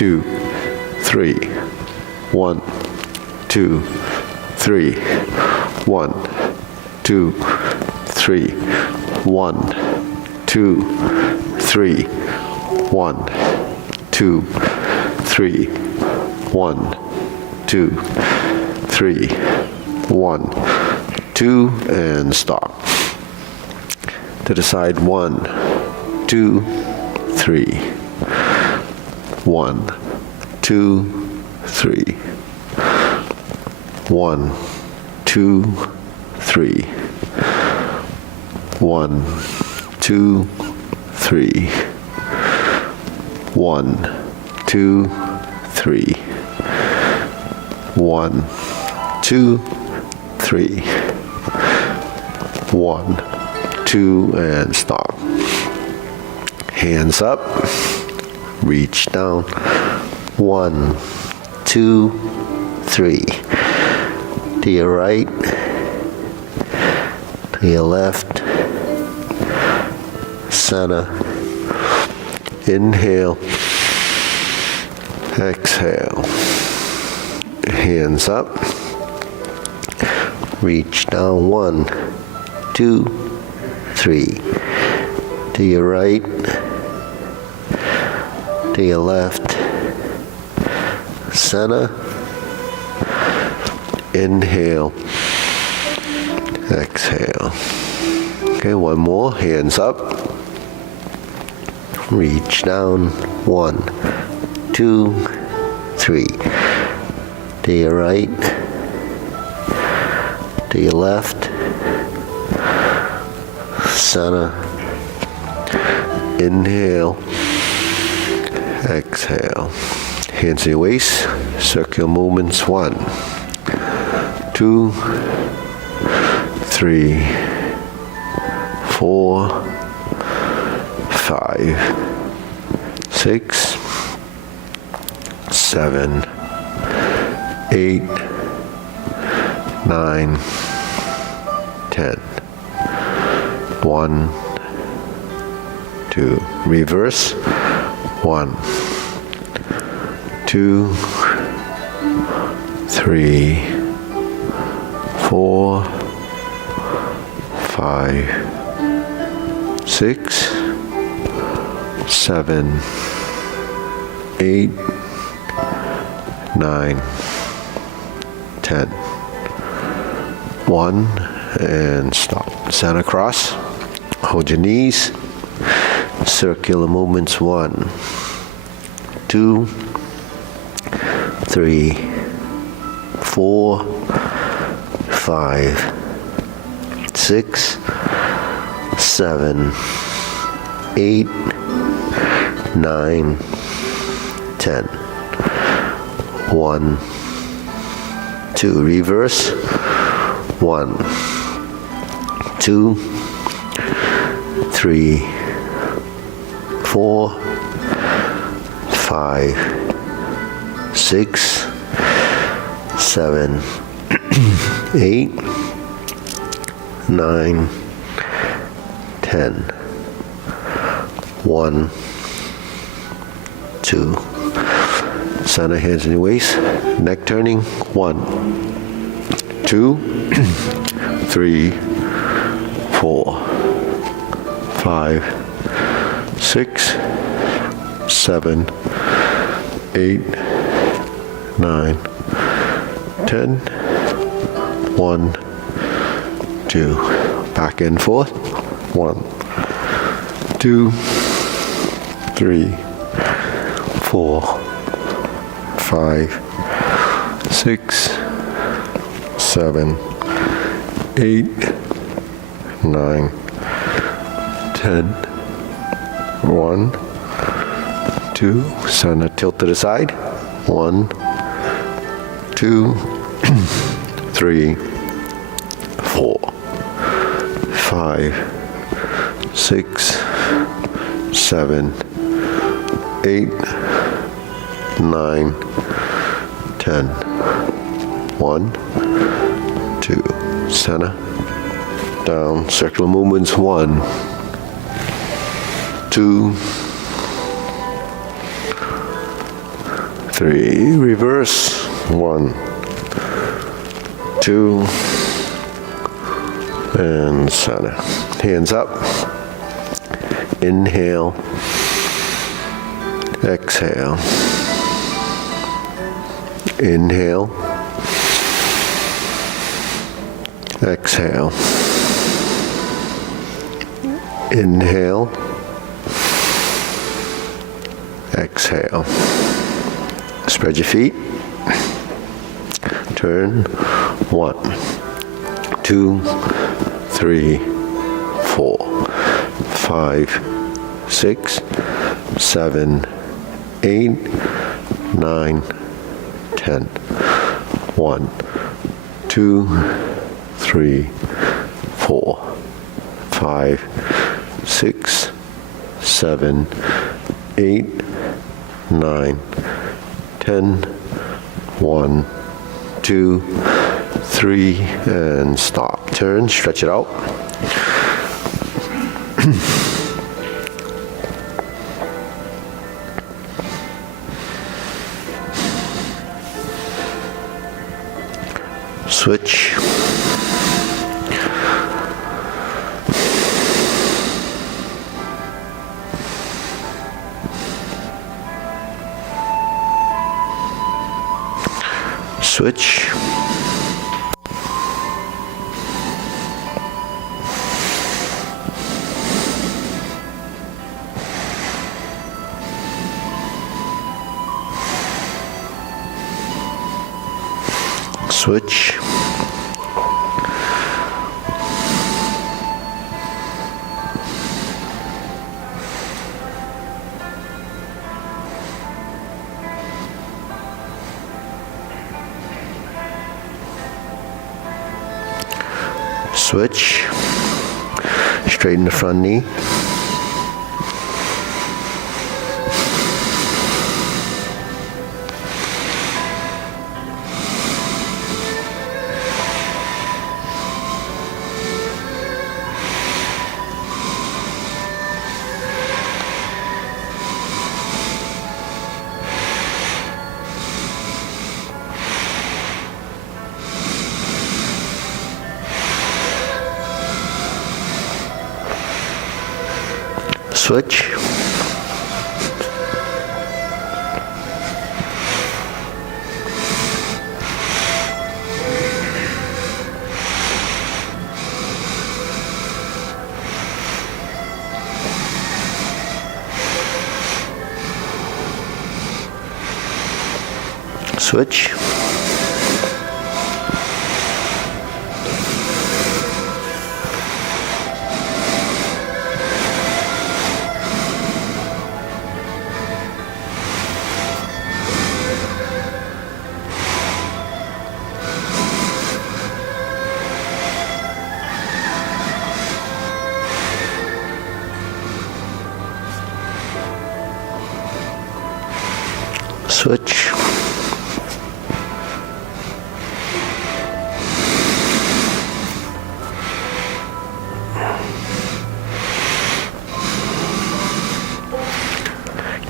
2, 3. 1, 2, 3. 1, 2, 3. 1, 2, 3. 1, 2, 3. 1, 2, 3. 1, 2, and stop. To the side, 1, 2, 3. 1, 2, 3. 1, 2, 3. 1, 2, 3. 1, 2, 3. 1, 2, 3. 1, 2, and stop. Hands up. Reach down. 1, 2, 3. To your right. To your left. Center. Inhale. Exhale. Hands up. Reach down. 1, 2, 3. To your right. To your left. Center. Inhale. Exhale. Okay, one more. Hands up. Reach down. 1, 2, 3. To your right. To your left. Center. Inhale. Exhale. Hands to your waist. Circular movements. 1, 2, 3, 4, 5, 6, 7, 8, 9, 10. 1, 2. Reverse. 1, 2, 3, 4, 5, 6, 7, 8, 9, 10. 1, and stop. Center cross. Hold your knees. Circular movements. 1, 2, 3, 4, 5, 6, 7, 8, 9, 10. 1, 2. Reverse. 1, 2, 3, 4, 5, 6, 7, 8, 9, 10. 1, 2. Center, hands in your waist. Neck turning. 1, 2, 3, 4, 5, 6, 7, 8, 9, 10. 1, 2. Back and forth. 1, 2, 3, 4, 5, 6, 7, 8, 9, 10. 1, 2. Center, tilt to the side. 1, 2, 3, 4, 5, 6, 7, 8, 9, 10. 1, 2. Center. Down. Circular movements. 1, 2, 3. Reverse. 1, 2, and center. Hands up. Inhale. Exhale. Inhale. Exhale. Inhale. Exhale. Spread your feet. Turn. 1, 2, 3, 4, 5, 6, 7, 8, 9, 10. 1, 2, 3, 4, 5, 6, 7, 8, 9, 10. 1, 2, 3, and stop. Turn, stretch it out. Switch. Switch. Switch. Switch. Straighten the front knee. Switch. Switch. Switch.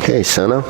Okay, center.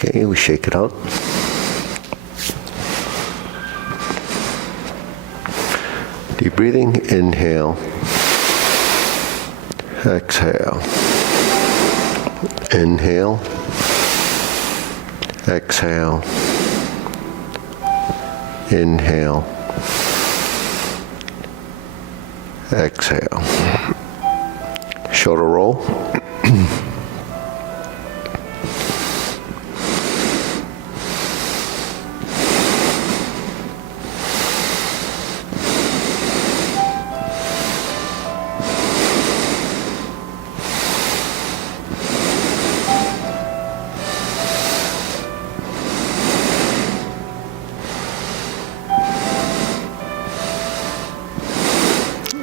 Okay, we shake it out. Deep breathing, inhale, exhale, inhale, exhale, inhale, exhale. Shoulder roll.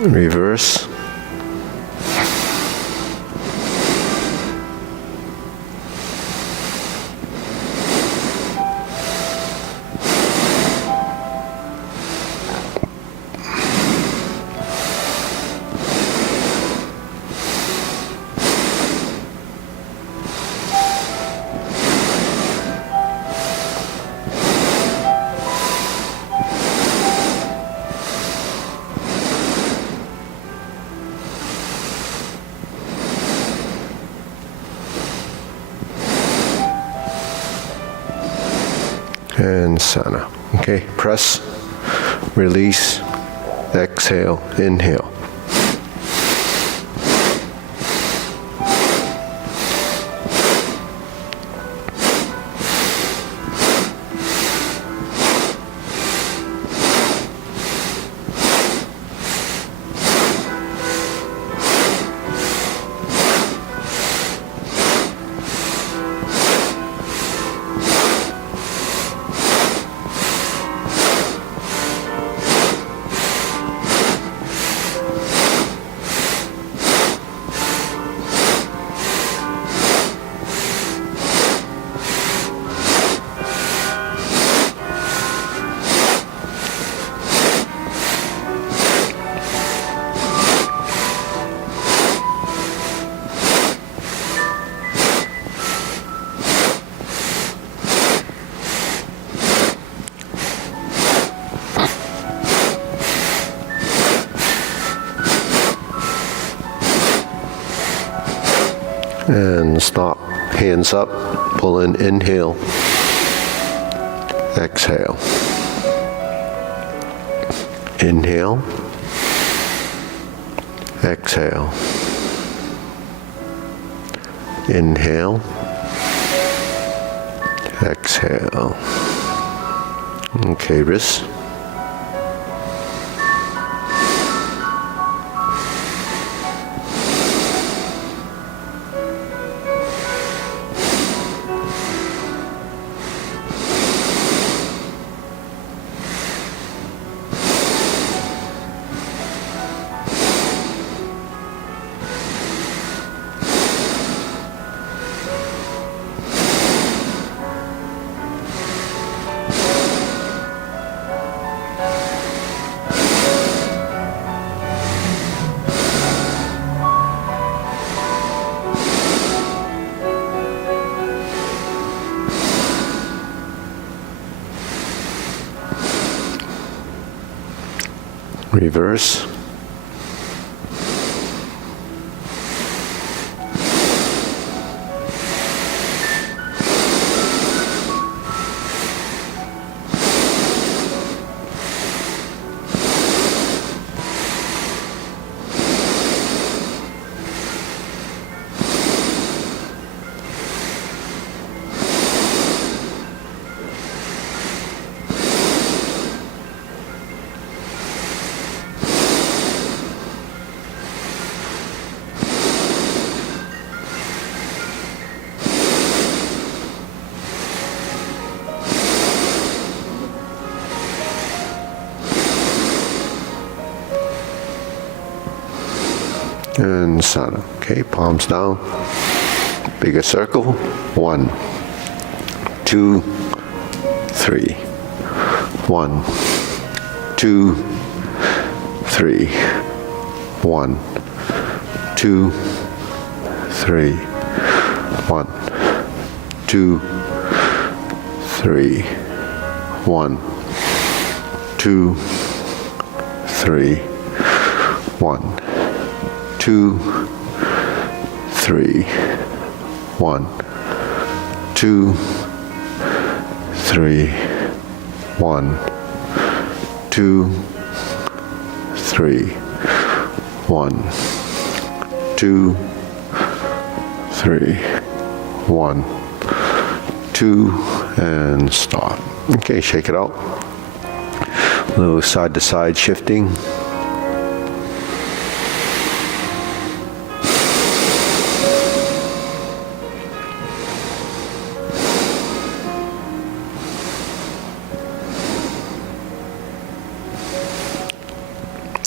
Reverse. And sana. Okay, press, release, exhale, inhale. And stop. Hands up. Pull in. Inhale. Exhale. Inhale. Exhale. Inhale. Exhale. Okay, wrists. Reverse. And sana. Okay, palms down. Bigger circle. 1, 2, 3. 1, 2, 3. 1, 2, 3. 1, 2, 3, 1, 2, 3, 1, 2, 3, 1, 2, 3, 1, 2, 3, 1, 2, 3, 1, 2, and stop. Okay, shake it out. A little side to side shifting.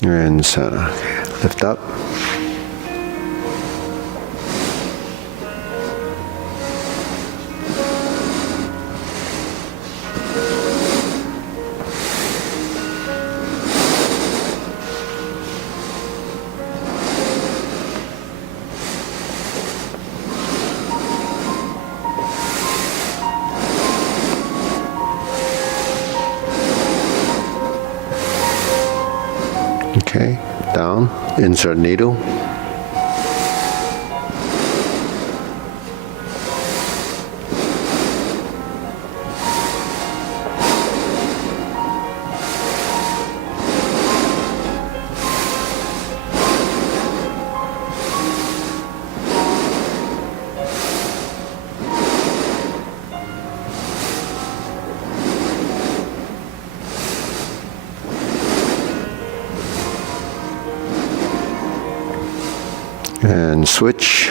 And center. Okay. Lift up. Okay, down, insert needle. And switch.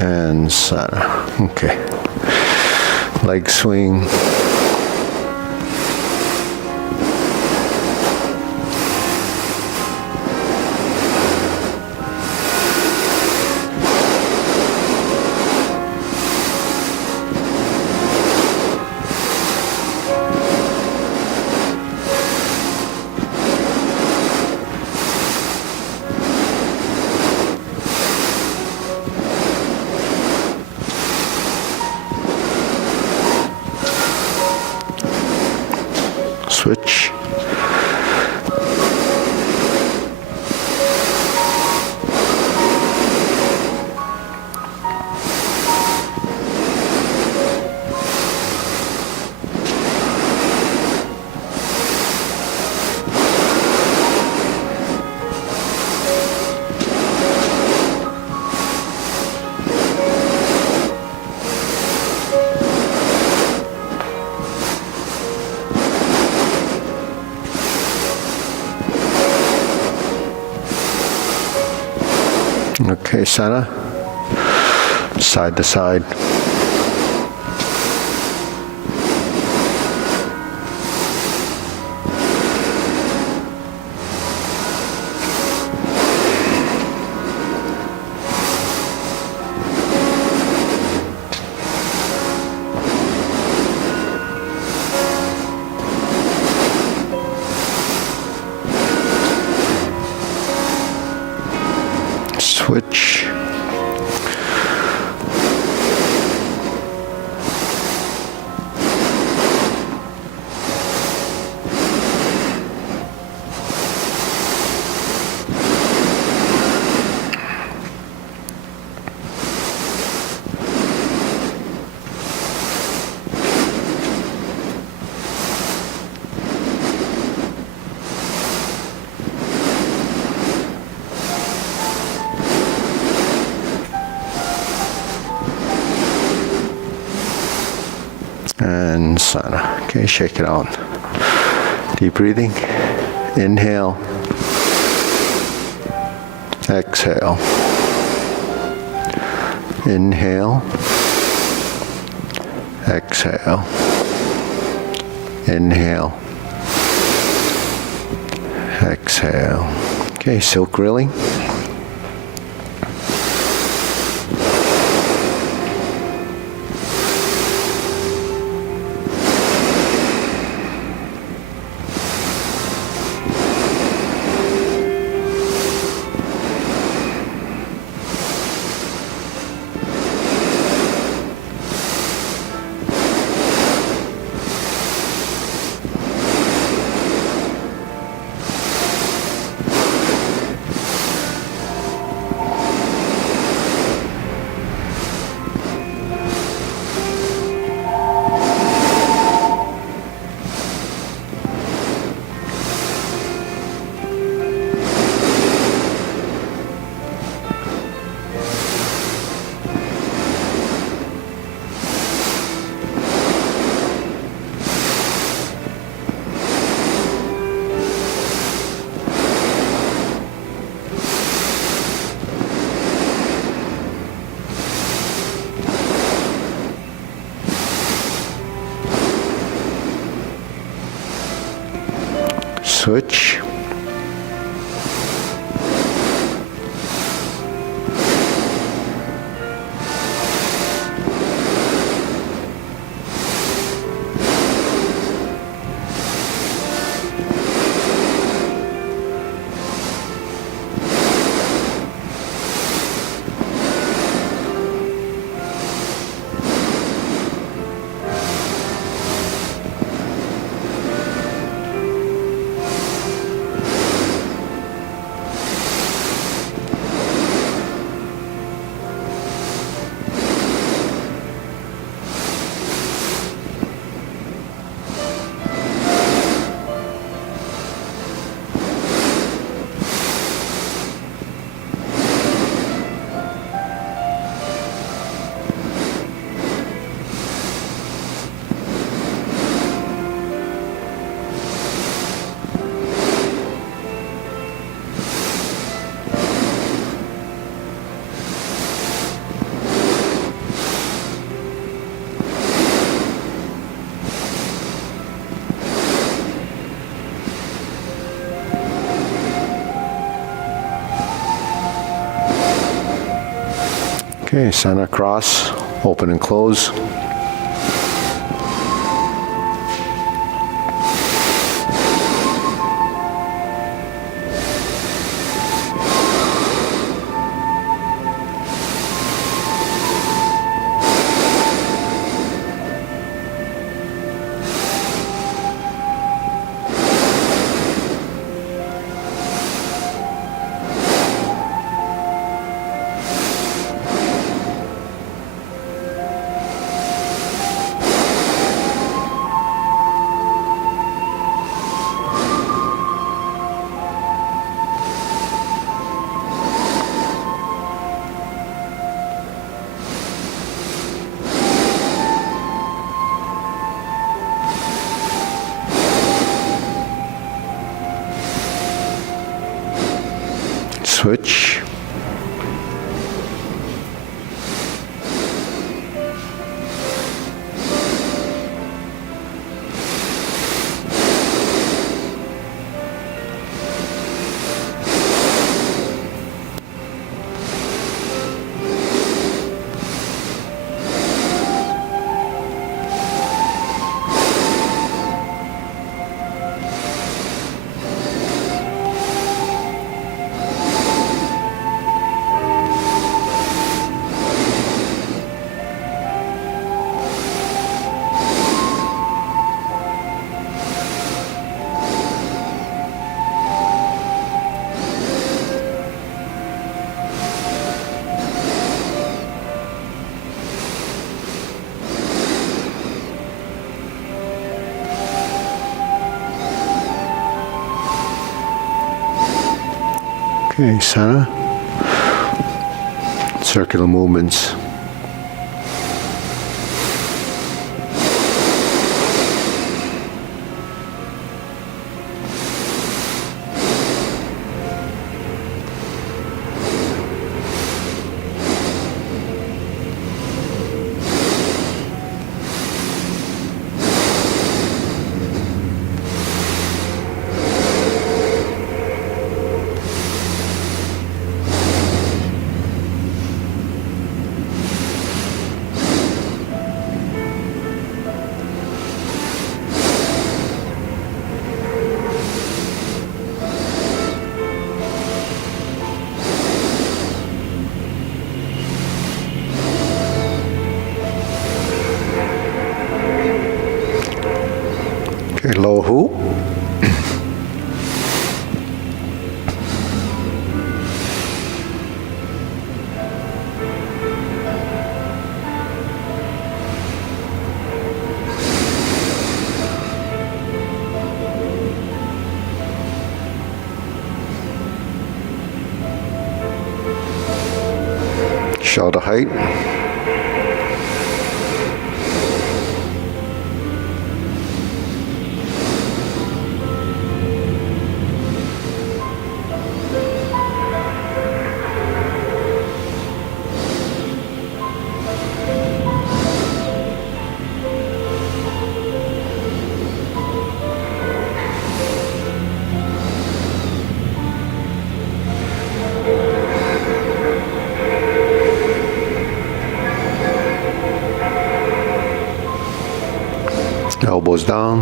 And center. Okay. Leg swing. Switch. Okay, center, side to side. Switch. And center. Okay, shake it out. Deep breathing. Inhale. Exhale. Inhale. Exhale. Inhale. Exhale. Okay, silk grilling. Switch. Okay, Santa cross, open and close. Switch. Okay, Sana. Circular movements. Okay, lower hoop. Shoulder height. Elbows down.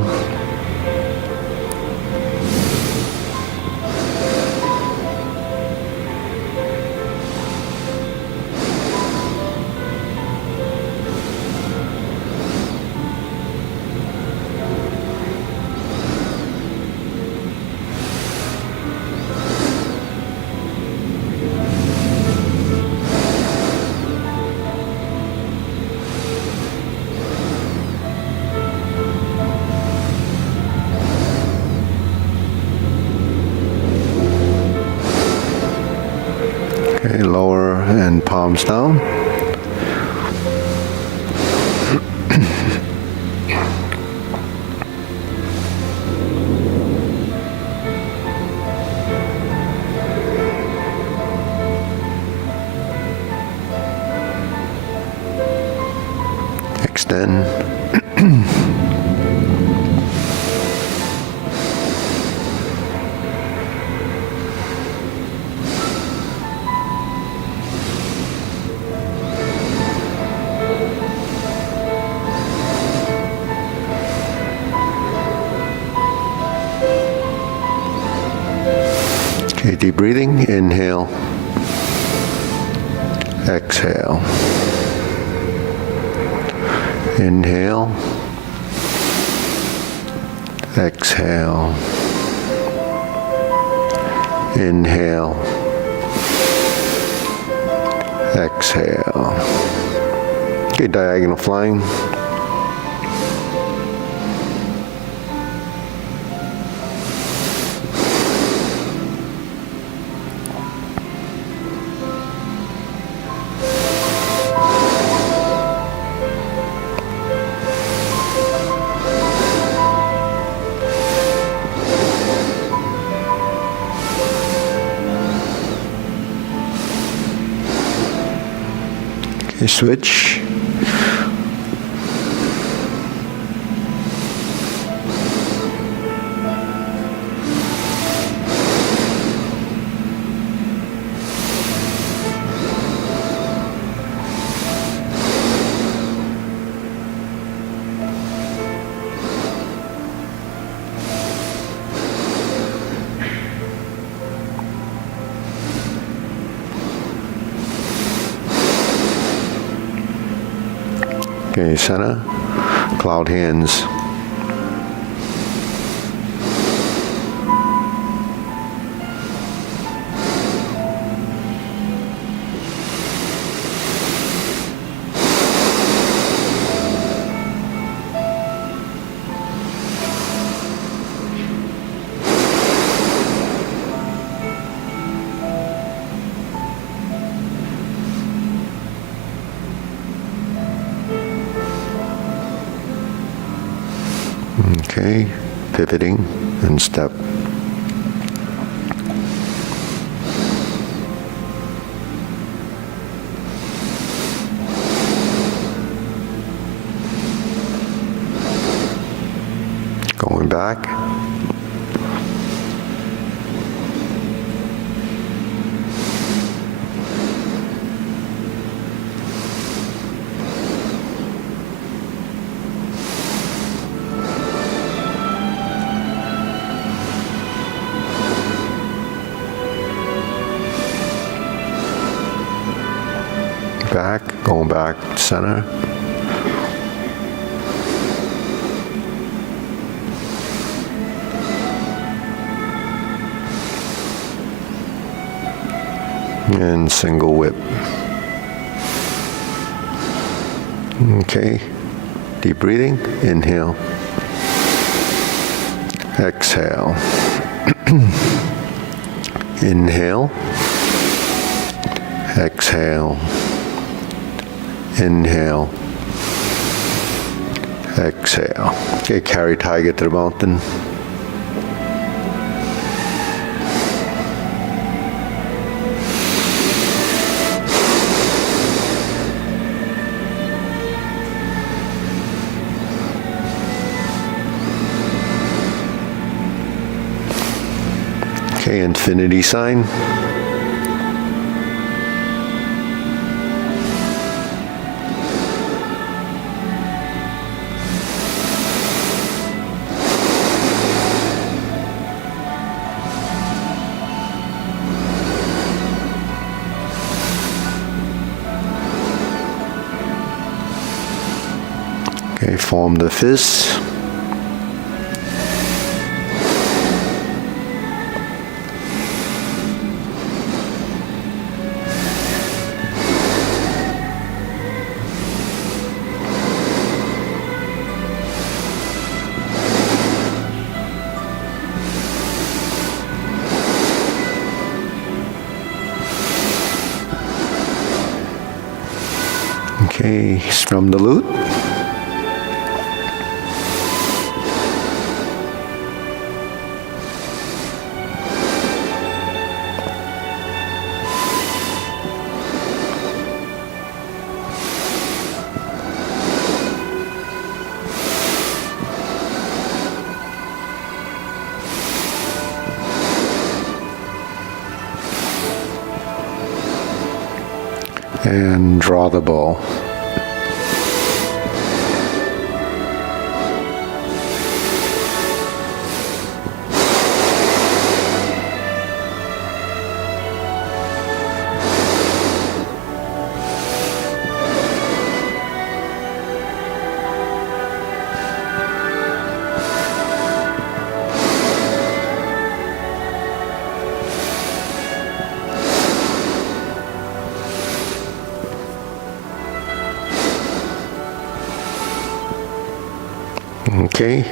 Okay, lower and palms down. Extend. Okay, deep breathing. Inhale. Exhale. Inhale. Exhale. Inhale. Exhale. Okay, diagonal flying. Okay, switch. Okay, center, cloud hands. Okay, pivoting and step. Going back. Back, going back, center. and single whip. Okay, deep breathing, inhale, exhale, inhale, exhale, inhale, exhale. Okay, carry tiger to the mountain. Okay, infinity sign. Okay, form the fist. Okay, strum the lute. And draw the bow. Okay,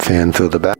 fan through the back.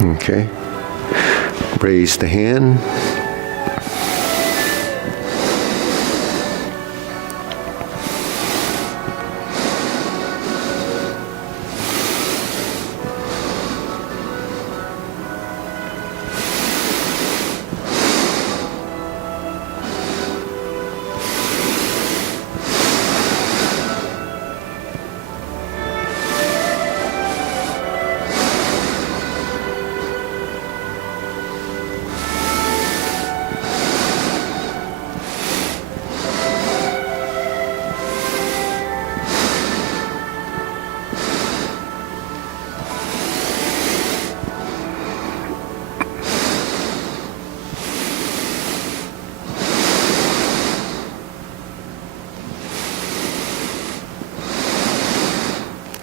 Okay, raise the hand.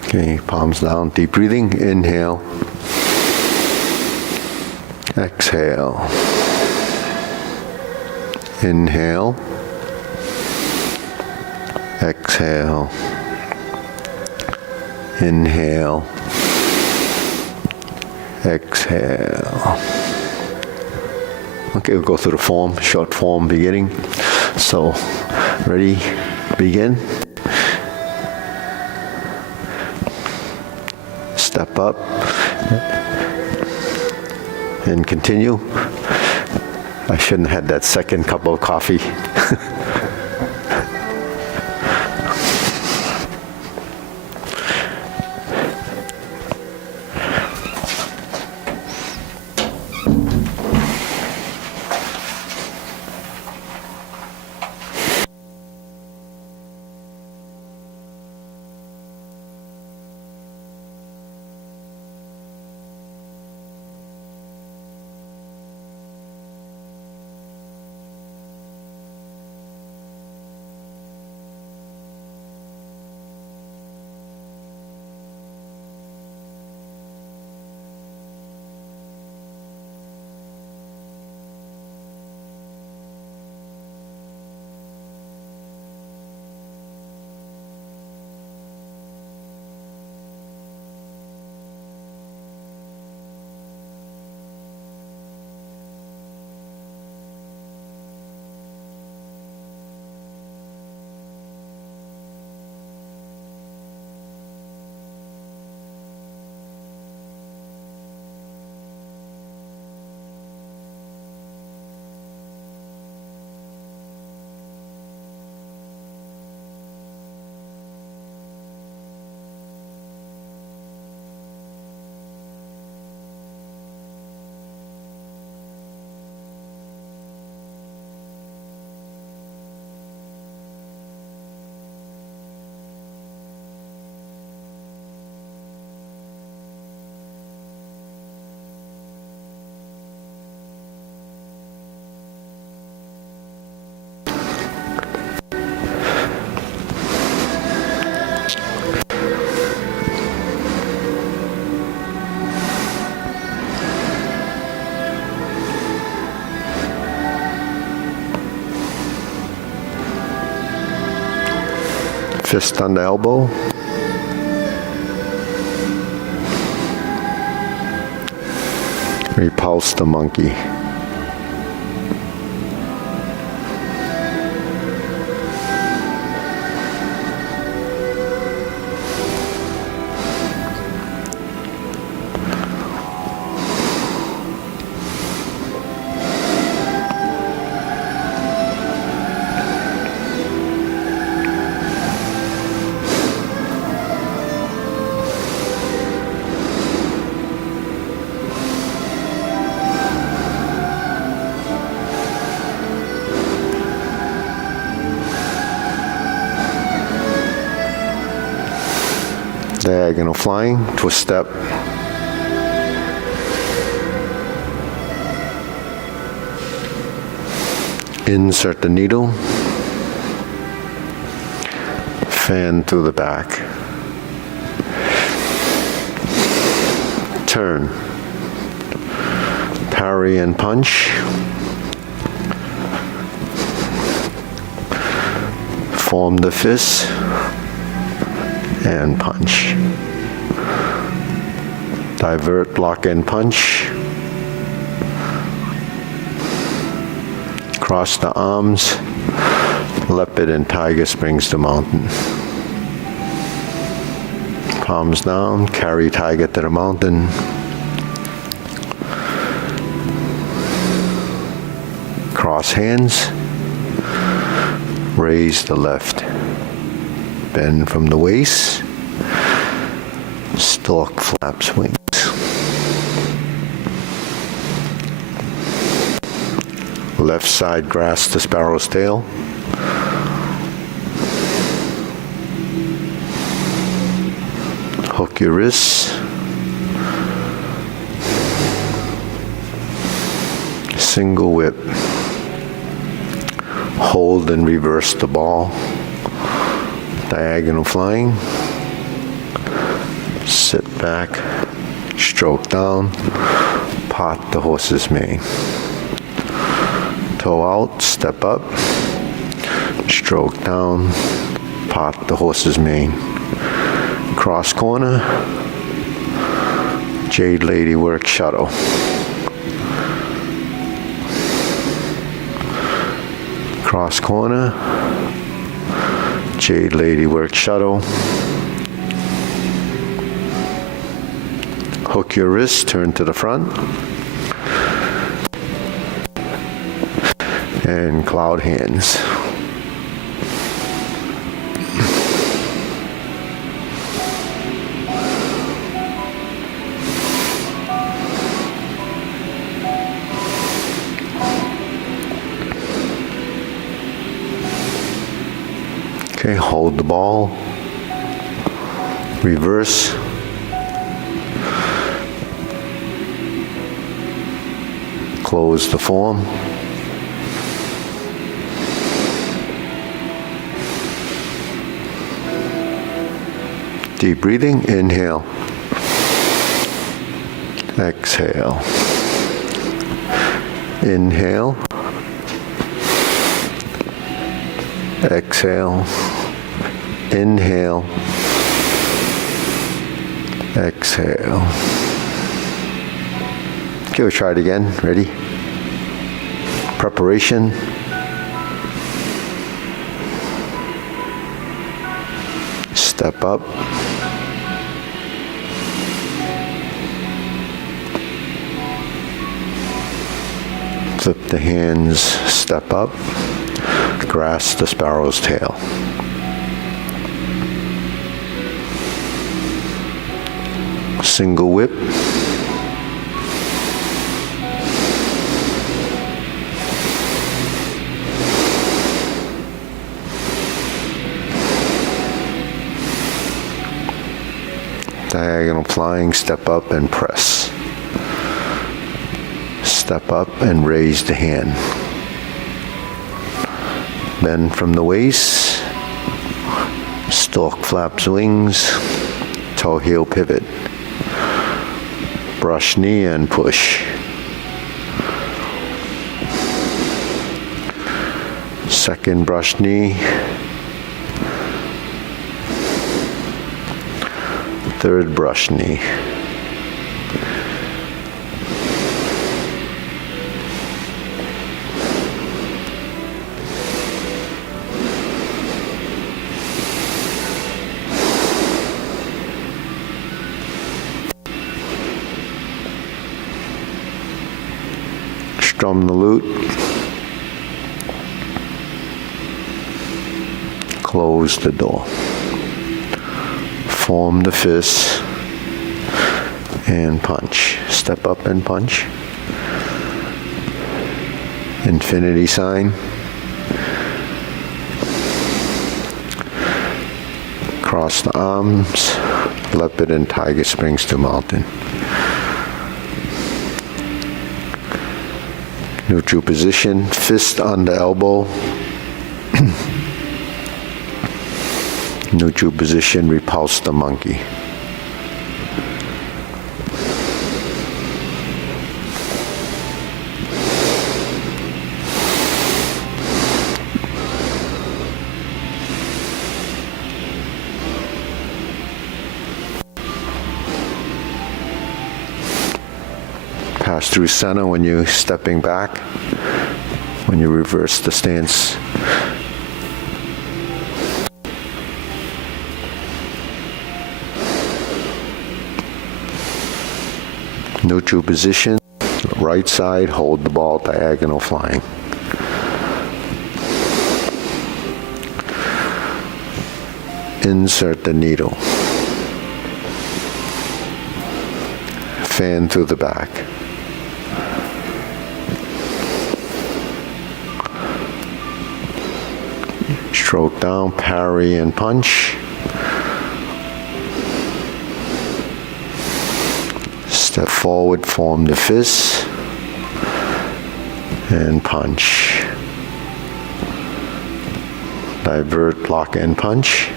Okay, palms down, deep breathing, inhale, exhale, inhale, exhale, inhale, exhale. Okay, we'll go through the form, short form beginning. So, ready, begin. Step up and continue. I shouldn't have had that second cup of coffee. Fist on the elbow. Repulse the monkey. Diagonal flying, twist step. Insert the needle. Fan through the back. Turn. Parry and punch. Form the fist. And punch. Divert, block, and punch. Cross the arms. Leopard and tiger springs to mountain. Palms down, carry tiger to the mountain. Cross hands. Raise the left. Bend from the waist. Stalk, flaps, wings. Left side grasp the sparrow's tail. Hook your wrists. Single whip. Hold and reverse the ball. Diagonal flying. Sit back, stroke down, part the horse's mane. Toe out, step up, stroke down, part the horse's mane. Cross corner, Jade Lady work shuttle. Cross corner, Jade Lady work shuttle. Hook your wrist, turn to the front. And cloud hands. Okay, hold the ball. Reverse. Close the form. Deep breathing, inhale. Exhale. Inhale. Exhale. Inhale. Exhale. Okay, we'll try it again. Ready? Preparation. Step up. Flip the hands, step up. Grasp the sparrow's tail. Single whip. Diagonal flying, step up and press. Step up and raise the hand. Bend from the waist. Stalk, flaps, wings. Toe heel pivot. Brush knee and push. Second brush knee. Third brush knee. Strum the lute. Close the door. Form the fist and punch. Step up and punch. Infinity sign. Cross the arms. Leopard and tiger springs to mountain. Neutral position. Fist on the elbow. Neutral position, repulse the monkey. Pass through center when you're stepping back, when you reverse the stance. Neutral position, right side, hold the ball, diagonal flying. Insert the needle. Fan through the back. Stroke down, parry and punch. Step forward, form the fist, and punch. Divert, block, and punch.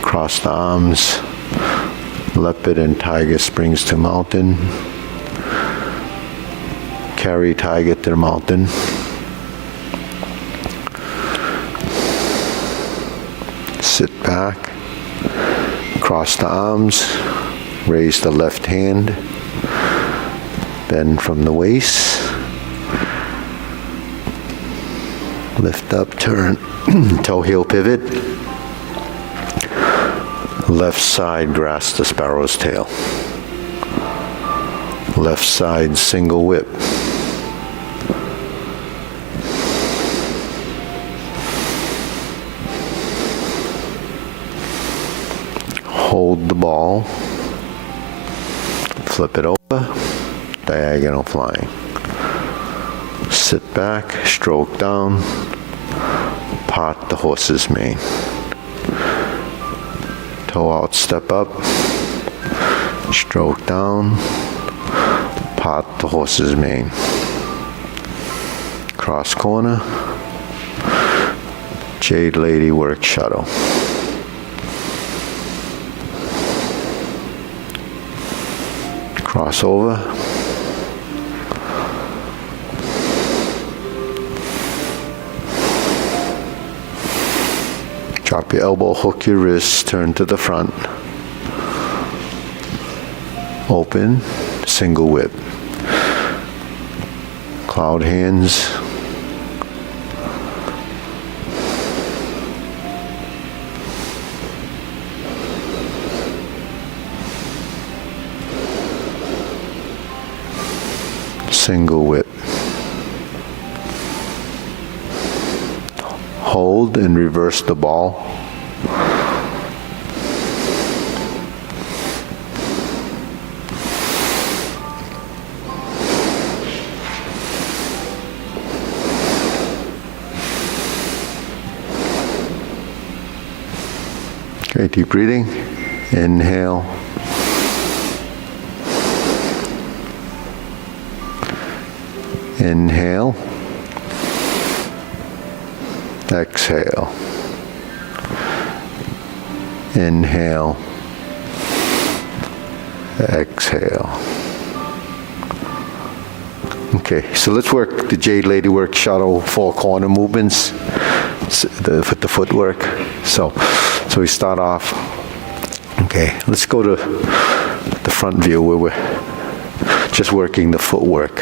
Cross the arms. Leopard and tiger springs to mountain. Carry tiger to the mountain. Sit back. Cross the arms. Raise the left hand, bend from the waist, lift up, turn, toe heel pivot, left side grasp the sparrow's tail, left side single whip, hold the ball, flip it over, diagonal flying. Sit back, stroke down, part the horse's mane. Toe out, step up, stroke down, part the horse's mane. Cross corner, Jade Lady work shuttle. Cross over. Drop your elbow, hook your wrist, turn to the front. Open, single whip. Cloud hands. Single whip. Hold and reverse the ball. Okay, deep breathing. Inhale. Inhale. Exhale. Inhale. Exhale. Okay, so let's work the Jade Lady work shuttle 4 corner movements with the footwork. So we start off Okay, let's go to the front view where we're just working the footwork.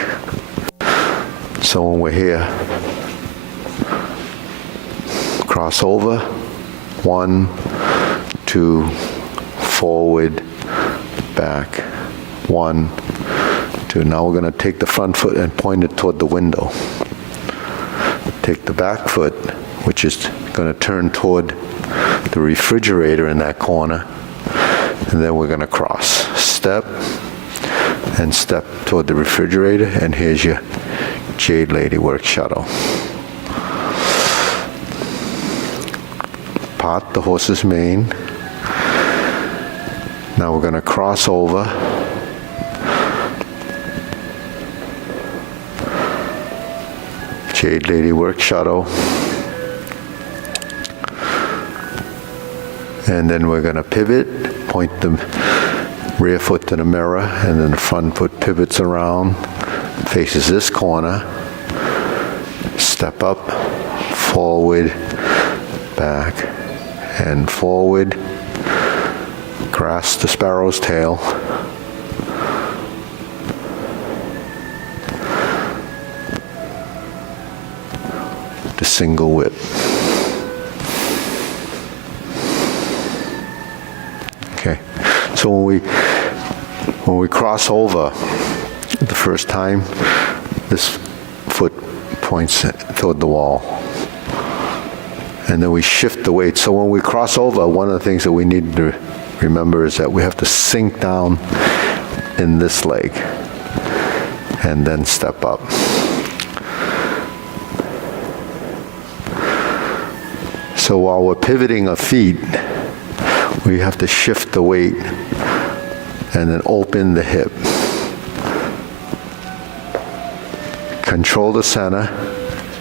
So when we're here, cross over, 1, 2, forward, back, 1, 2. Now we're going to take the front foot and point it toward the window. Take the back foot, which is going to turn toward the refrigerator in that corner, and then we're going to cross. Step, and step toward the refrigerator, and here's your Jade Lady Work Shuttle. Part the horse's mane. Now we're going to cross over. Jade Lady Work Shuttle. And then we're going to pivot, point the rear foot to the mirror, and then the front foot pivots around, faces this corner, step up, forward, back, and forward, grasp the sparrow's tail, the single whip. Okay, so when we cross over the first time, this foot points toward the wall. And then we shift the weight. So when we cross over, one of the things that we need to remember is that we have to sink down in this leg and then step up. So while we're pivoting our feet, we have to shift the weight and then open the hip. Control the center,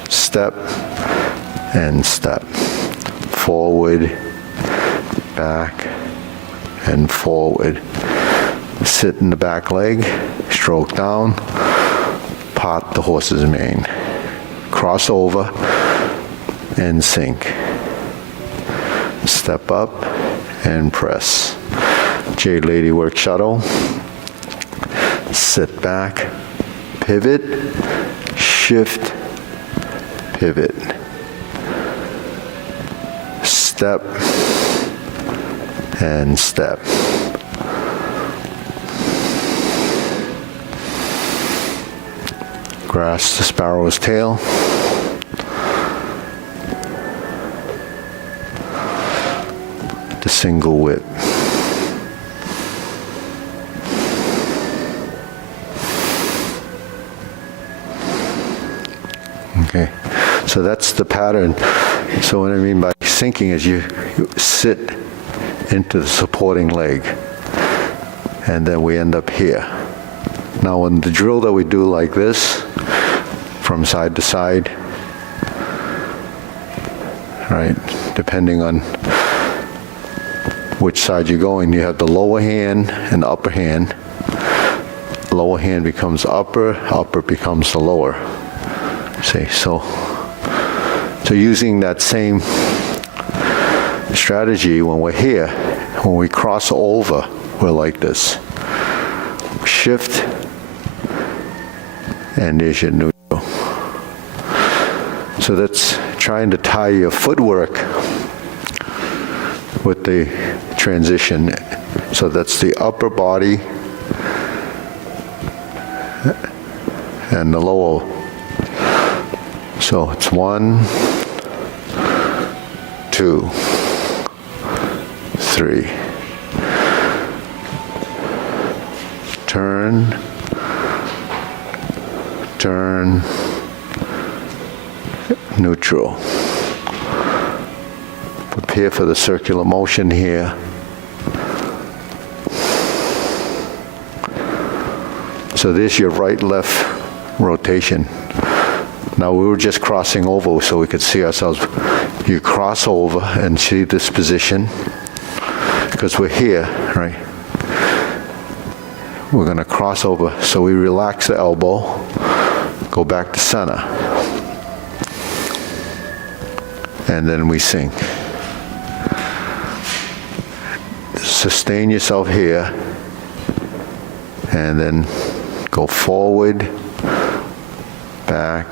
step, and step. Forward, back, and forward. Sit in the back leg, stroke down, part the horse's mane. Cross over, and sink. Step up, and press. Jade Lady Work Shuttle. Sit back, pivot, shift, pivot. Step, and step. Grasp the sparrow's tail. The single whip. Okay, so that's the pattern. So what I mean by sinking is you sit into the supporting leg, and then we end up here. Now in the drill that we do like this, from side to side, right, depending on which side you're going, you have the lower hand and the upper hand. Lower hand becomes upper, upper becomes the lower. See, so using that same strategy when we're here, when we cross over, we're like this. Shift, and there's your neutral. So that's trying to tie your footwork with the transition. So that's the upper body and the lower. So it's 1, 2, 3. Turn, turn, neutral. Prepare for the circular motion here. So there's your right-left rotation. Now we were just crossing over so we could see ourselves. You cross over and see this position, because we're here, right? We're going to cross over, so we relax the elbow, go back to center, and then we sink. sustain yourself here, and then go forward, back,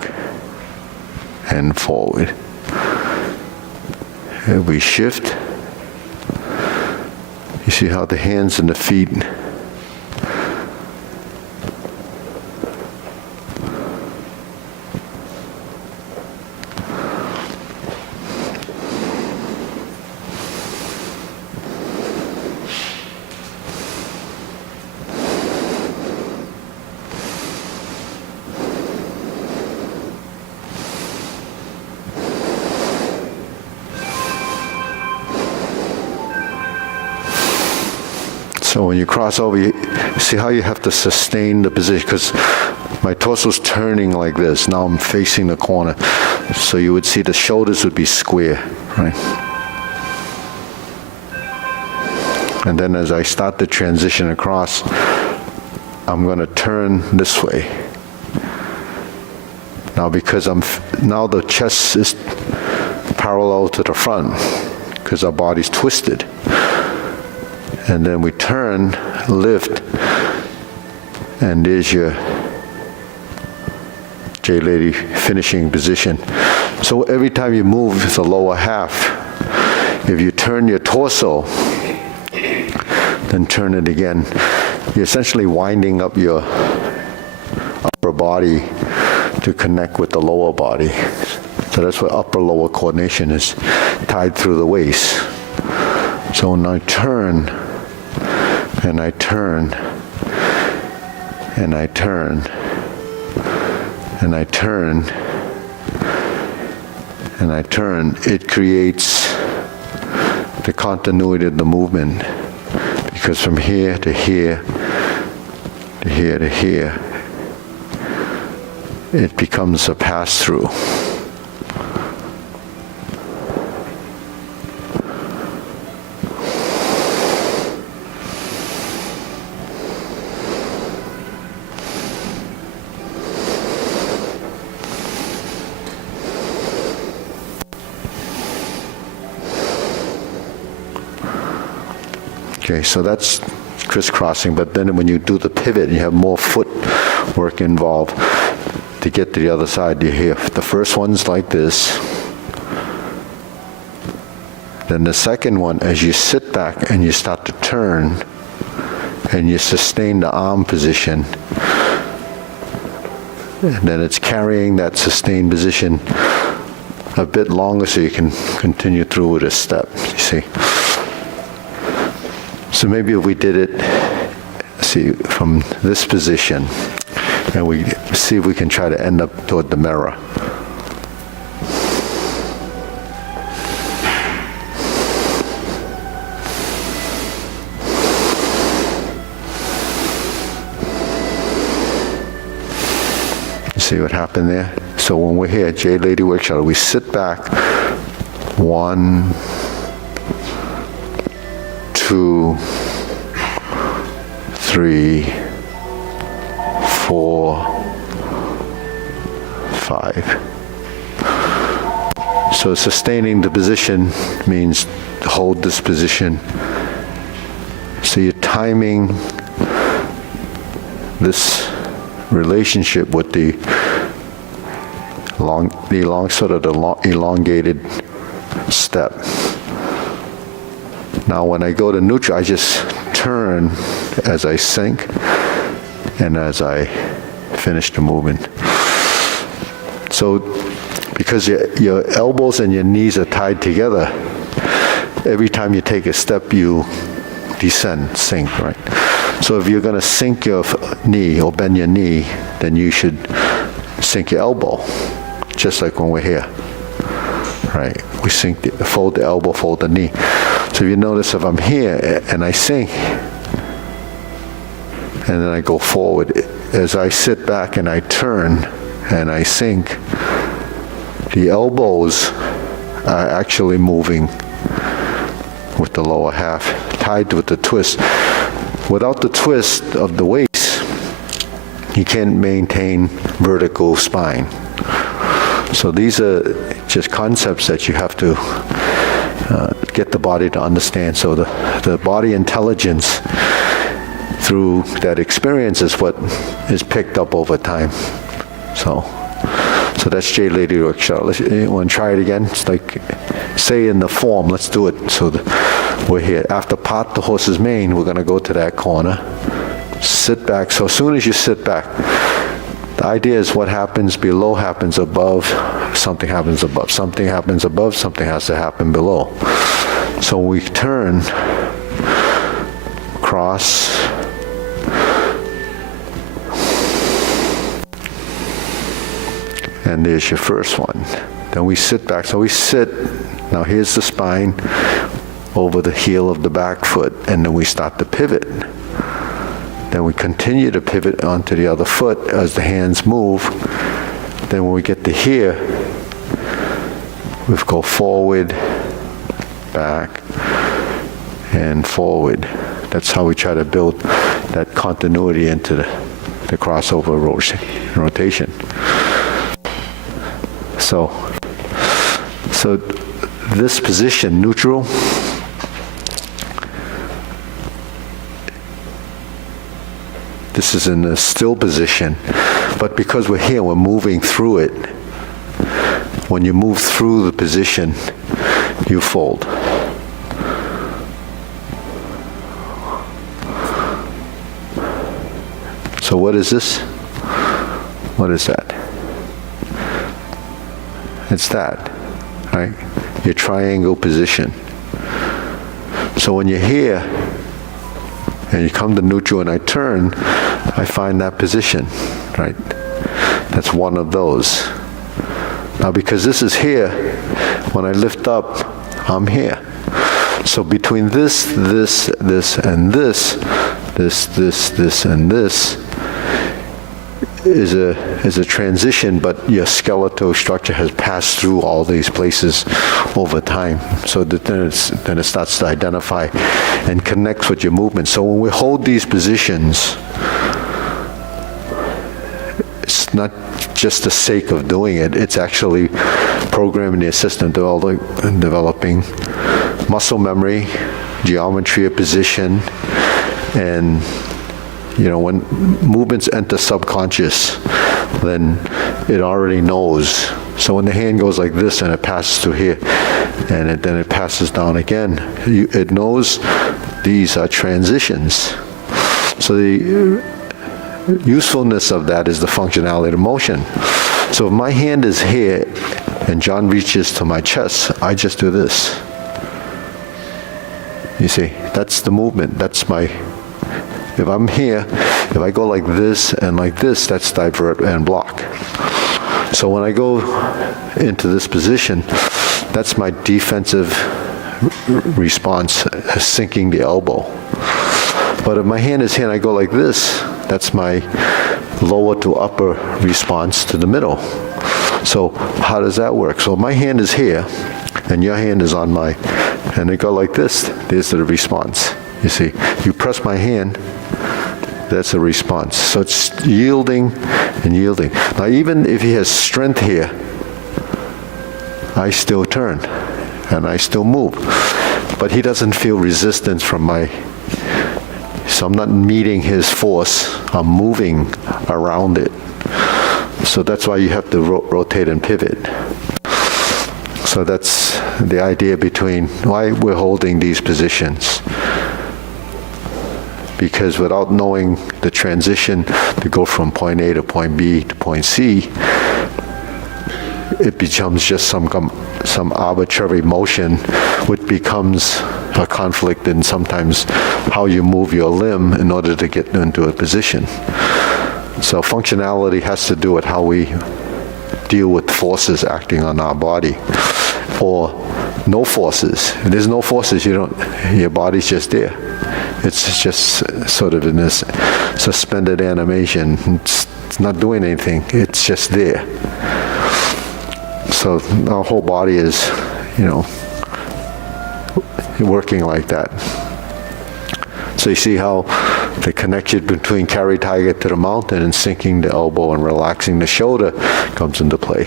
and forward. And we shift. You see how the hands and the feet So when you cross over, you see how you have to sustain the position, because my torso's turning like this. Now I'm facing the corner. So you would see the shoulders would be square, right? And then as I start to transition across, I'm going to turn this way. Now because now the chest is parallel to the front, because our body's twisted. And then we turn, lift, and there's your J-Lady finishing position. So every time you move the lower half, if you turn your torso, then turn it again, you're essentially winding up your upper body to connect with the lower body. So that's where upper-lower coordination is tied through the waist. So when I turn, and I turn, and I turn, and I turn, and I turn, it creates the continuity of the movement. Because from here to here, to here to here, it becomes a pass-through. Okay, so that's crisscrossing, but then when you do the pivot, you have more footwork involved to get to the other side. You hear the first one's like this. Then the second one, as you sit back and you start to turn, and you sustain the arm position, and then it's carrying that sustained position a bit longer so you can continue through with a step, you see. So maybe if we did it, see, from this position, and we see if we can try to end up toward the mirror. You see what happened there? So when we're here at J-Lady Workshop, we sit back, 1, 2, 3, 4, 5. So sustaining the position means hold this position. So you're timing this relationship with the elongated step. Now when I go to neutral, I just turn as I sink and as I finish the movement. So because your elbows and your knees are tied together, every time you take a step, you descend, sink, right? So if you're going to sink your knee or bend your knee, then you should sink your elbow, just like when we're here, right? We sink, fold the elbow, fold the knee. So if you notice, if I'm here and I sink, and then I go forward, as I sit back and I turn and I sink, the elbows are actually moving with the lower half, tied with the twist. Without the twist of the waist, you can't maintain vertical spine. So these are just concepts that you have to get the body to understand. So the body intelligence through that experience is what is picked up over time. So that's J Lady Workshop. You want to try it again? It's like, say in the form, let's do it. So we're here. After part the horse's mane, we're going to go to that corner. Sit back. So as soon as you sit back, the idea is what happens below happens above, something happens above. Something happens above, something has to happen below. So we turn, cross, and there's your first one. Then we sit back. So we sit. Now here's the spine over the heel of the back foot, and then we start to pivot. Then we continue to pivot onto the other foot as the hands move. Then when we get to here, we go forward, back, and forward. That's how we try to build that continuity into the crossover rotation. So this position, neutral, this is in a still position, but because we're here, we're moving through it. When you move through the position, you fold. So what is this? What is that? It's that, right? Your triangle position. So when you're here, and you come to neutral and I turn, I find that position, right? That's one of those. Now because this is here, when I lift up, I'm here. So between this, and this, and this is a transition, but your skeletal structure has passed through all these places over time. So that then it starts to identify and connects with your movement. So when we hold these positions, it's not just the sake of doing it, it's actually programming the system, developing muscle memory, geometry of position, and when movements enter subconscious, then it already knows. So when the hand goes like this and it passes through here, and then it passes down again, it knows these are transitions. So the usefulness of that is the functionality of motion. So if my hand is here and John reaches to my chest, I just do this. You see, that's the movement. That's my... If I'm here, if I go like this and like this, that's divert and block. So when I go into this position, that's my defensive response, sinking the elbow. But if my hand is here and I go like this, that's my lower to upper response to the middle. So how does that work? So my hand is here, and your hand is on my, and I go like this, there's the response. You see, you press my hand, that's a response. So it's yielding and yielding. Now even if he has strength here, I still turn and I still move. But he doesn't feel resistance from so I'm not meeting his force, I'm moving around it. So that's why you have to rotate and pivot. So that's the idea between why we're holding these positions. Because without knowing the transition to go from point A to point B to point C, it becomes just some arbitrary motion, which becomes a conflict in sometimes how you move your limb in order to get into a position. So functionality has to do with how we deal with forces acting on our body, or no forces. If there's no forces, your body's just there. It's just sort of in this suspended animation. It's not doing anything. It's just there. So our whole body is, working like that. So you see how the connection between carry tiger to the mountain and sinking the elbow and relaxing the shoulder comes into play.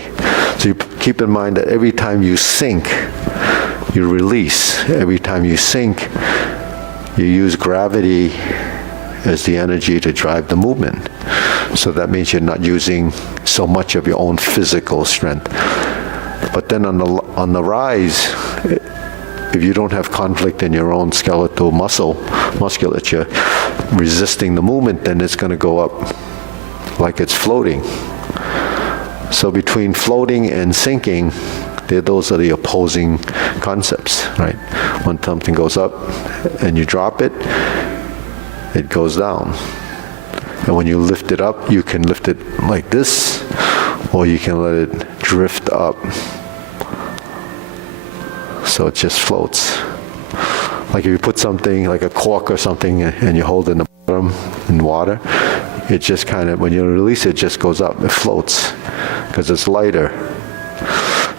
So you keep in mind that every time you sink, you release. Every time you sink, you use gravity as the energy to drive the movement. So that means you're not using so much of your own physical strength. But then on the rise, if you don't have conflict in your own skeletal musculature resisting the movement, then it's going to go up like it's floating. So between floating and sinking, those are the opposing concepts, right? When something goes up and you drop it, it goes down. And when you lift it up, you can lift it like this, or you can let it drift up. So it just floats. Like if you put something, like a cork or something, and you hold it in the bottom in water, it just kind of, when you release it, it just goes up. It floats because it's lighter.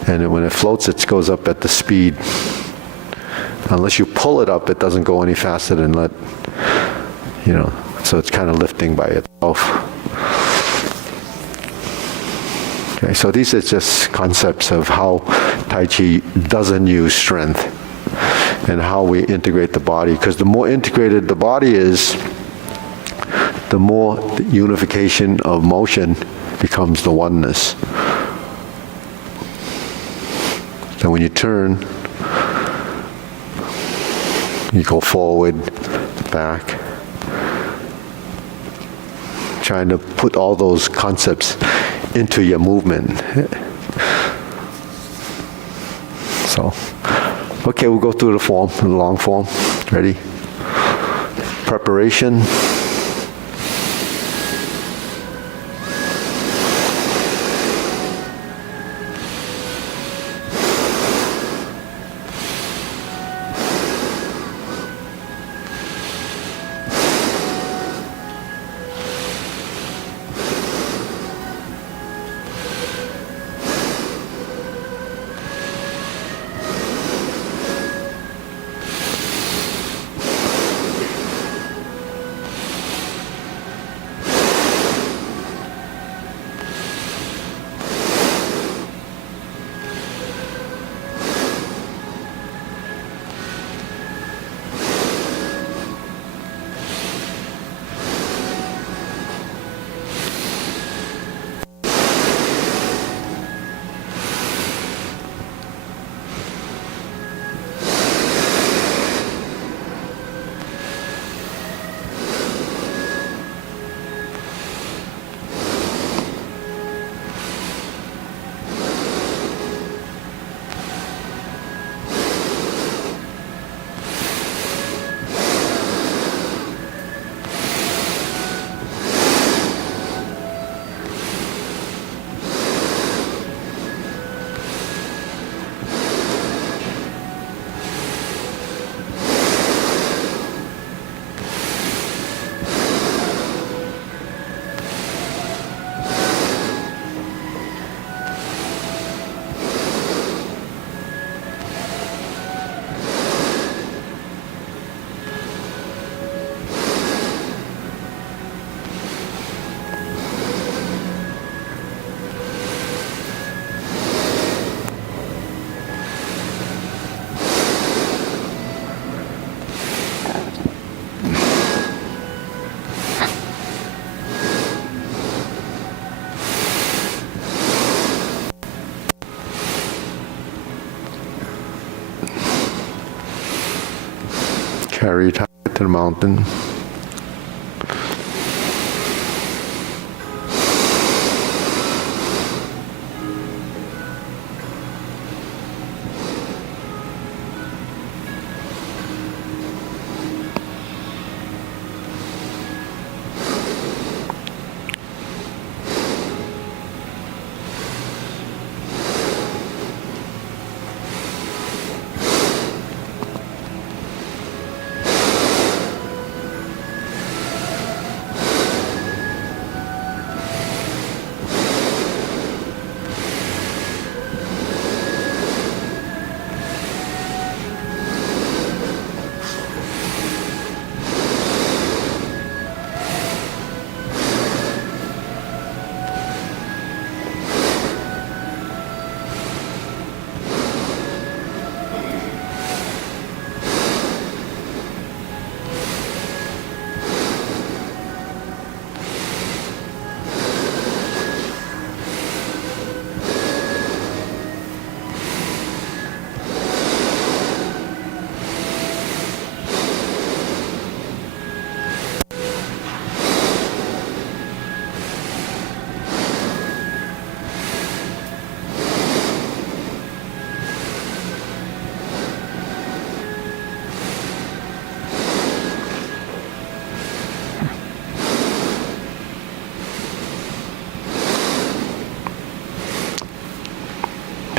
And when it floats, it goes up at the speed. Unless you pull it up, it doesn't go any faster than so it's kind of lifting by itself. Okay, so these are just concepts of how Tai Chi doesn't use strength and how we integrate the body. Because the more integrated the body is, the more the unification of motion becomes the oneness. So when you turn, you go forward, back, trying to put all those concepts into your movement. So, okay, we'll go through the form, the long form. Ready? Preparation. Carry it to the mountain.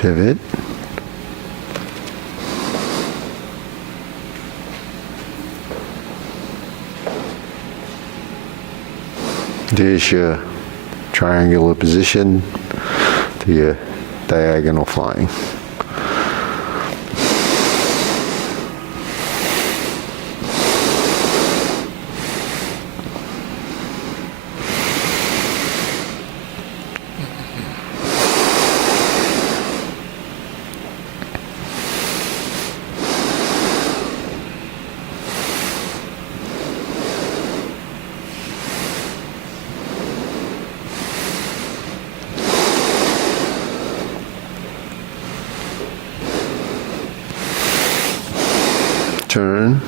pivot, there's your triangular position to your diagonal flying. Turn,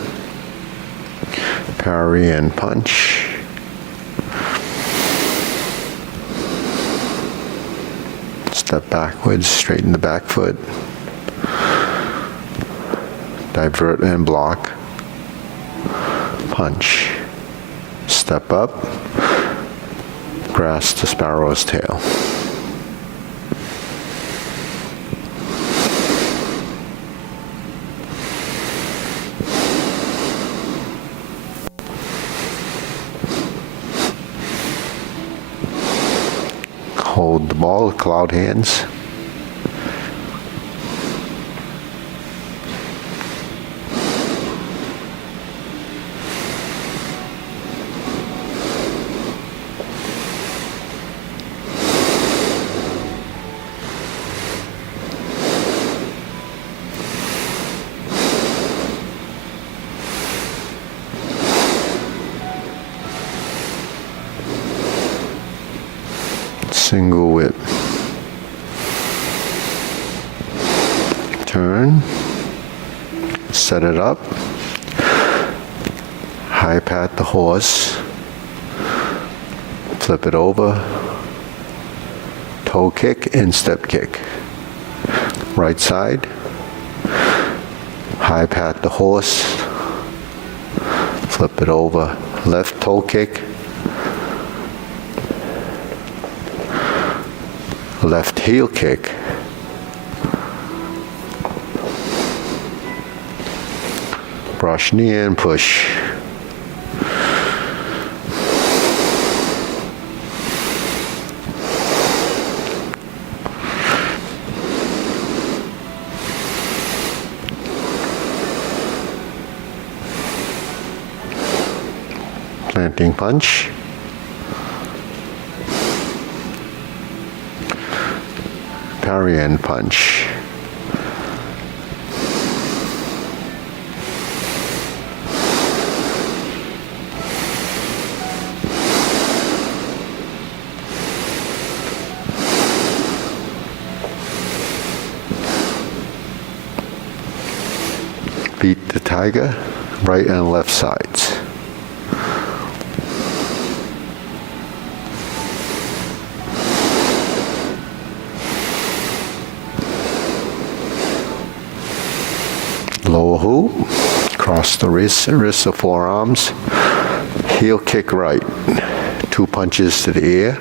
parry and punch. Step backwards, straighten the back foot. Divert and block. Punch. Step up, grasp the sparrow's tail. Hold the ball, cloud hands. Single whip. Turn. Set it up. High pat the horse. Flip it over. Toe kick and step kick. Right side. High pat the horse. Flip it over. Left toe kick. Left heel kick. Brush knee and push. Planting punch. Parry and punch. Beat the tiger, right and left sides. Lower hoop, cross the wrists or forearms, heel kick right, 2 punches to the ear,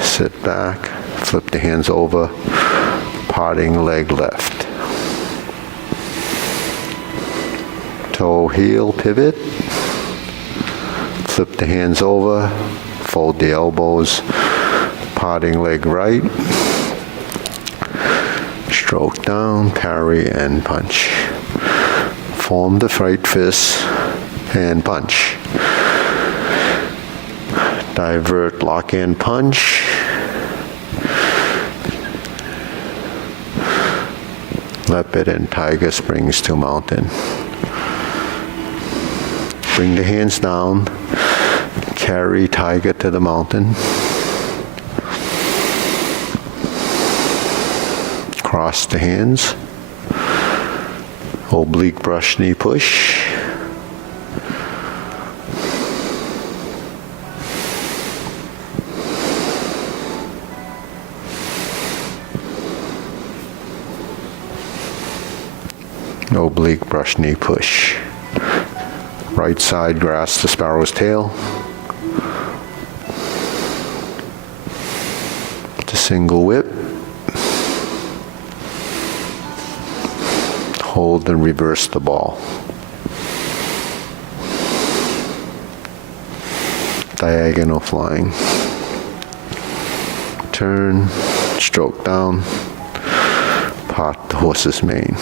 sit back, flip the hands over, parting leg left. Toe heel pivot, flip the hands over, fold the elbows, parting leg right, stroke down, parry and punch. Form the right fist and punch. Divert, lock and punch. Leopard and tiger springs to mountain. Bring the hands down. Carry tiger to the mountain. Cross the hands. Oblique brush knee push. Oblique brush knee push. Right side grasp the sparrow's tail. To single whip. Hold and reverse the ball. Diagonal flying. Turn, stroke down, part the horse's mane.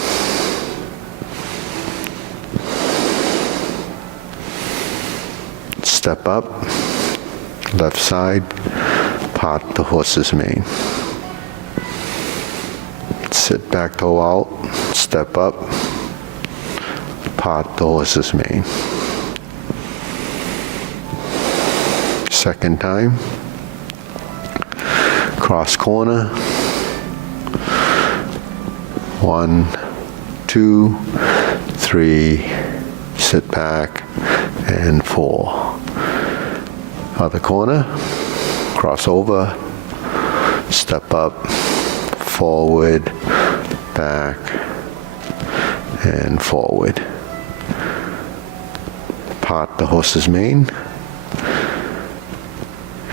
Step up, left side, part the horse's mane. Sit back toe out, step up, part the horse's mane. Second time, cross corner. 1, 2, 3, sit back, and 4. Other corner, cross over, step up, forward, back, and forward. Part the horse's mane,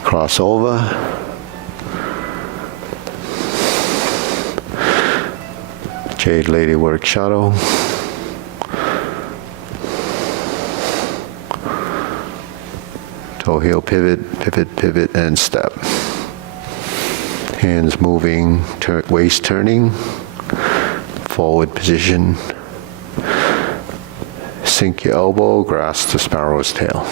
cross over, Jade Lady work shadow, toe heel pivot, pivot, pivot, and step. Hands moving, waist turning, forward position. Sink your elbow, grasp the sparrow's tail.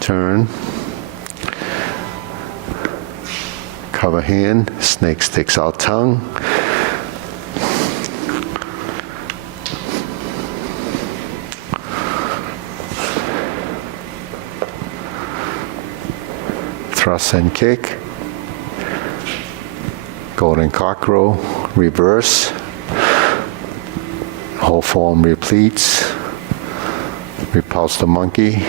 Turn, cover hand, snake sticks out tongue. Thrust and kick. Golden cockroach, reverse. Whole form repletes. Repulse the monkey.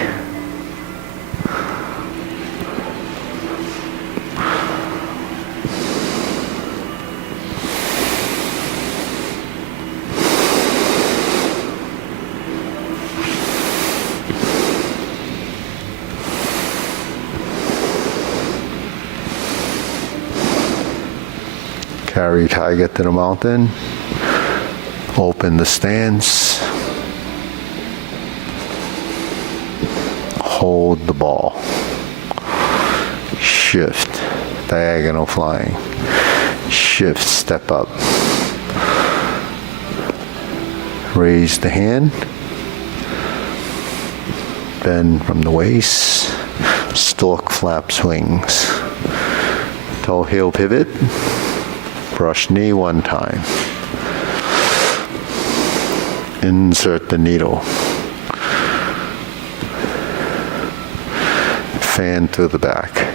Carry tiger to the mountain. Open the stance. Hold the ball. Shift. Diagonal flying. Shift, step up. Raise the hand. Bend from the waist. Stork flaps wings. Toe heel pivot. Brush knee one time. Insert the needle. Fan to the back.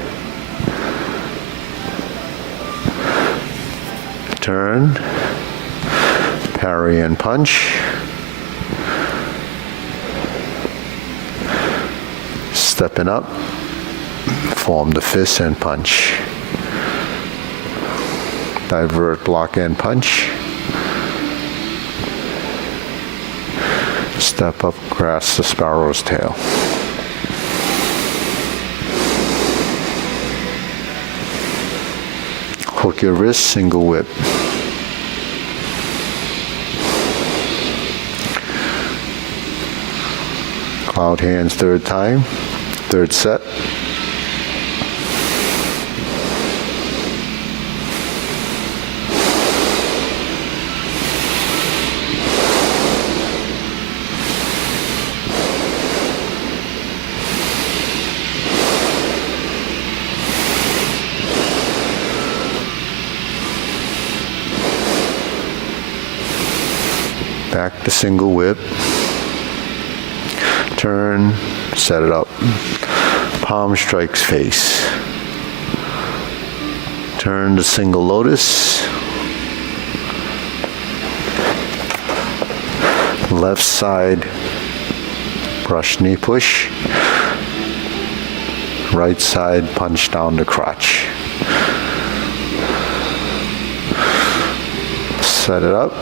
Turn. Parry and punch. Stepping up. Form the fist and punch. Divert, block, and punch. Step up, grasp the sparrow's tail. Hook your wrist, single whip. Cloud hands third time, third set. back to single whip, turn, set it up, palm strikes face, turn to single lotus, left side brush knee push, right side punch down to crotch. Set it up,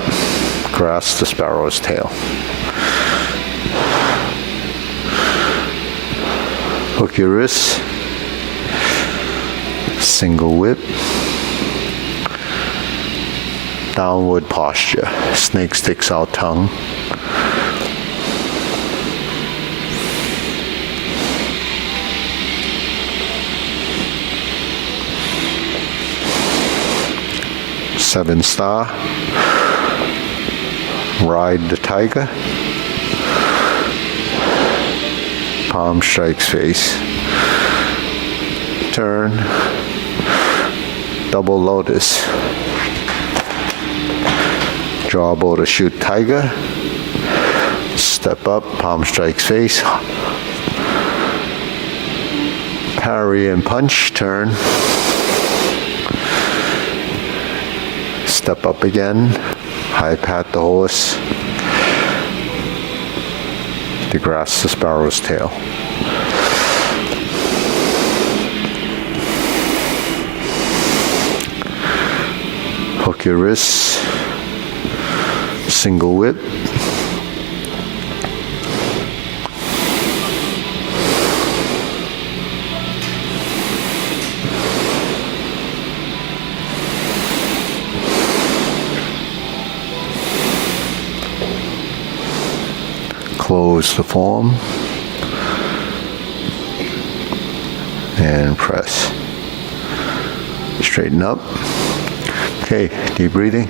grasp the sparrow's tail. Hook your wrists, single whip, downward posture, snake sticks out tongue. Seven star, ride the tiger, palm strikes face, turn, double lotus, draw bow to shoot tiger, step up, palm strikes face, parry and punch, turn, step up again, high pat the horse, to grasp the sparrow's tail. Hook your wrists, single whip, close the form and press. Straighten up. Okay, deep breathing.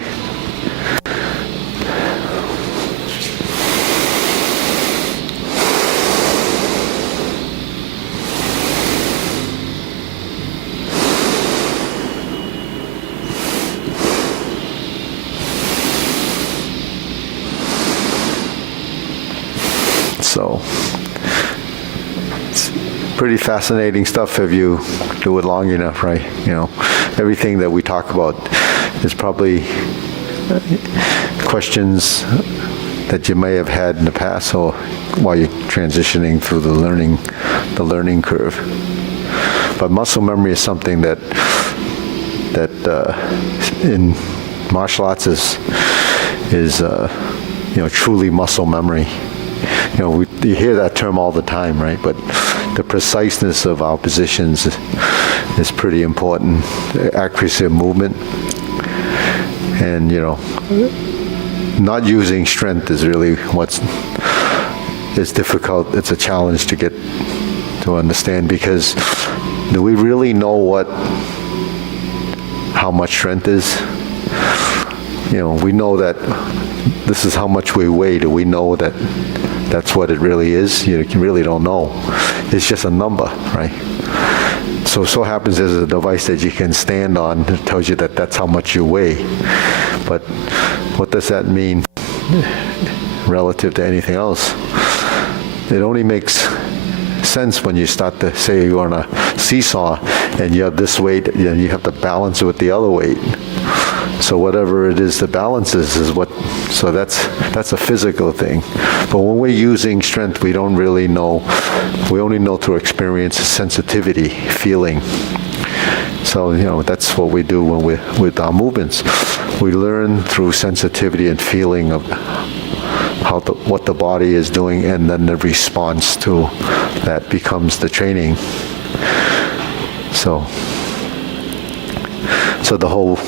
So, it's pretty fascinating stuff if you do it long enough, right? You know, everything that we talk about is probably questions that you may have had in the past or while you're transitioning through the learning curve. But muscle memory is something that in martial arts is truly muscle memory. You know, you hear that term all the time, right? But the preciseness of our positions is pretty important. The accuracy of movement, and not using strength is really is difficult. It's a challenge to get to understand, because do we really know how much strength is? We know that this is how much we weigh. Do we know that that's what it really is? You really don't know. It's just a number, right? So happens there's a device that you can stand on that tells you that that's how much you weigh. But what does that mean relative to anything else? It only makes sense when you start to say you're on a seesaw and you have this weight and you have to balance it with the other weight. So whatever it is the balance is what, so that's a physical thing. But when we're using strength, we don't really know. We only know through experience, sensitivity, feeling. So, that's what we do with our movements. We learn through sensitivity and feeling of what the body is doing, and then the response to that becomes the training. So the whole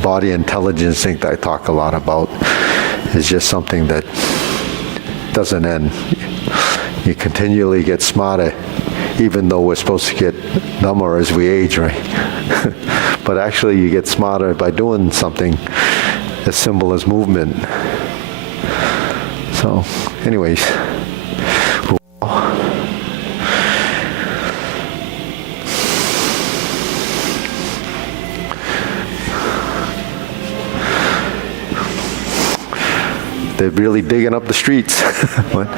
body intelligence thing that I talk a lot about is just something that doesn't end. You continually get smarter, even though we're supposed to get dumber as we age, right? But actually you get smarter by doing something as simple as movement. So, anyways. They're really digging up the streets. What?